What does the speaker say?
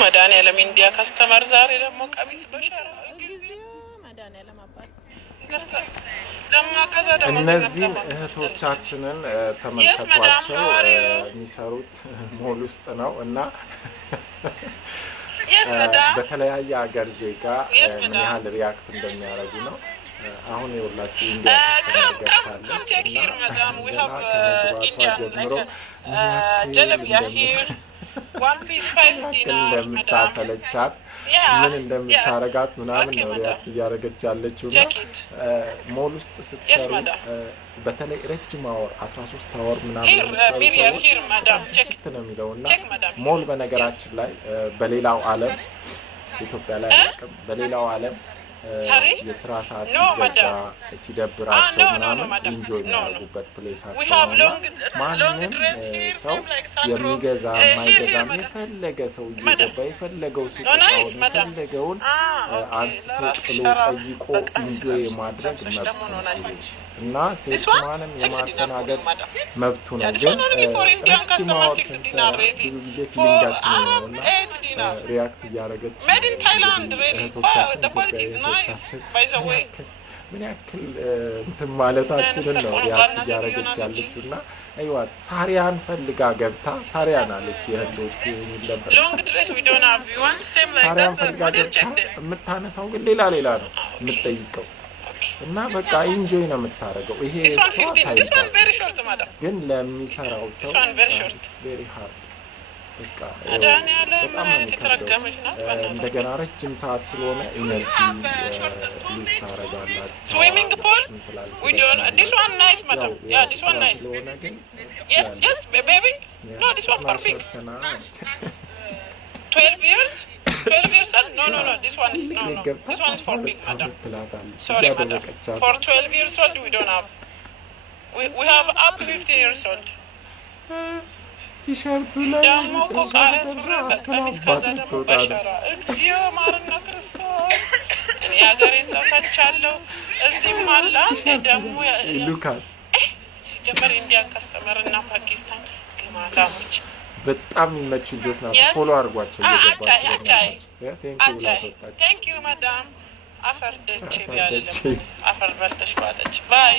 መድኃኒዓለም ኢንዲያ ከስተመር ዛሬ ደግሞ ቀሚስ በሸራ መድኃኒዓለም አባት እነዚህን እህቶቻችንን ተመልከቷቸው። የሚሰሩት ሞል ውስጥ ነው እና በተለያየ ሀገር ዜጋ ምን ያህል ሪያክት እንደሚያደርጉ ነው። አሁን የሁላችሁ ኢንዲያ ከስተመር ገብታለች እና ከመግባቷ ጀምሮ እንደምታሰለቻት ምን እንደምታረጋት ምናምን ነው ሪያክት እያደረገች ያለችው እና ሞል ውስጥ ስትሰሩ በተለይ ረጅም አወር 13 አወር ምናምን ስችት ነው የሚለው እና ሞል በነገራችን ላይ በሌላው ዓለም ኢትዮጵያ ላይ አያውቅም። በሌላው ዓለም የስራ ሰዓት ሲዘጋ ሲደብራቸው ምናምን ኢንጆይ የሚያደርጉበት ፕሌሳቸው ነው እና ማንም ሰው የሚገዛ የማይገዛም የፈለገ ሰው እየገባ የፈለገው ሱቅ የፈለገውን አንስቶ ጥሎ ጠይቆ ኢንጆይ የማድረግ መብቱ ነው እና ሴልስማንም የማስተናገድ መብቱ ነው። ግን ረጅም አወር ስንሰራ ብዙ ጊዜ ፊሊንጋችን ነው እና ሪያክት እያደረገች እህቶቻችን ኢትዮጵያዊቶቻችን ምን ያክል እንትን ማለታችንን ነው ሪያክት እያደረገች ያለችው እና አይዋት ሳሪያን ፈልጋ ገብታ ሳሪያን አለች የህንዶቹ የሚለበስ ሳሪያን ፈልጋ ገብታ የምታነሳው ግን ሌላ ነው የምትጠይቀው እና በቃ ኢንጆይ ነው የምታደርገው። ይሄ ግን ለሚሰራው ሰው ቬሪ ሃርድ በቃ በጣም ነው የሚከብደው። እንደገና ረጅም ሰዓት ስለሆነ ኢነርጂ ሉዝ ታደርጋላችሁ። ስዊሚንግ ፑል ስለሆነ ግን 12 years old? No. This one is This one is for big, madam. Sorry, madam. For 12 years old, we don't have. We have up to 15 years old. ቲሸርቱ ላይ ደግሞ ቃሪያ ሱሪ በቀሚስ ከዛ ደግሞ በሸራ እግዚኦ ማርና ክርስቶስ እኔ ሀገሬን ሰፈቻለሁ። እዚህም አለ ደግሞ ሉካል ሲጀመር ኢንዲያን ከስተመር እና ፓኪስታን ግማታሞች በጣም የሚመቹ ልጆች ናቸው። ፎሎ አድርጓቸው ቴንክ ዩ ማዳም። አፈር ደቼ ቢያለለም አፈር በልተሽ ባለች ባይ